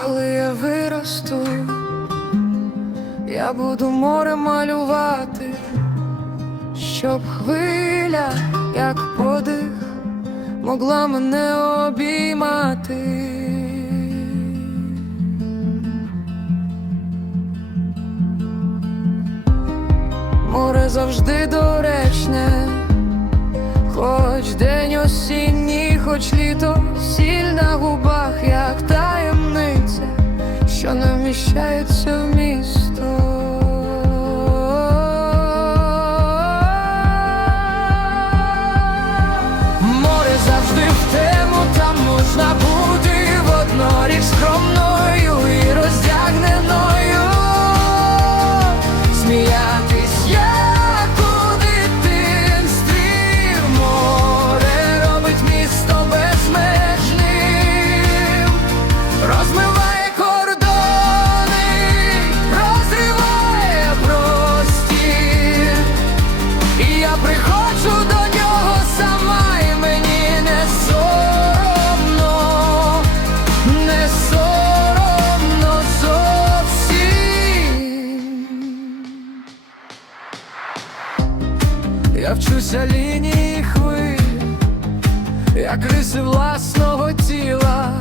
Коли я виросту, я буду море малювати, щоб хвиля, як подих, могла мене обіймати. Море завжди доречне, хоч день осінній, хоч літо, сіль на губах, як скромною і роздягненою, сміятись, як у дитинстві море робить місто безмежним, розмиває кордони, розриває простір. І я приходжу до нього Я вчуся лінії хвиль, як риси власного тіла,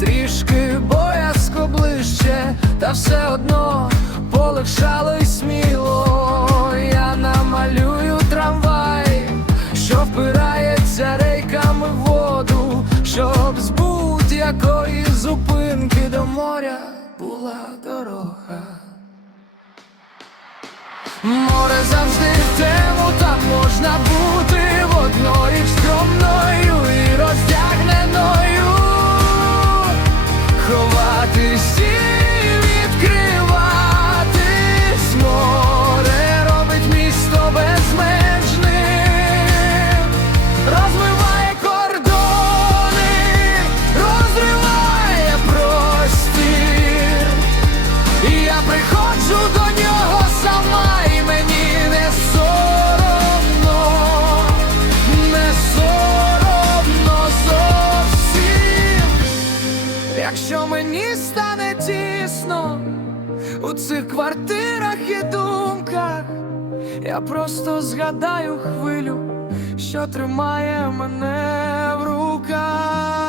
трішки боязко ближче, та все одно полегшало й сміло. Я намалюю трамвай, що впирається рейками в воду, щоб з будь-якої зупинки до моря була дорога. Море завжди в тему, там можна бути водною скромною і роздягненою, ховатись стане тісно у цих квартирах і думках, я просто згадаю хвилю, що тримає мене в руках.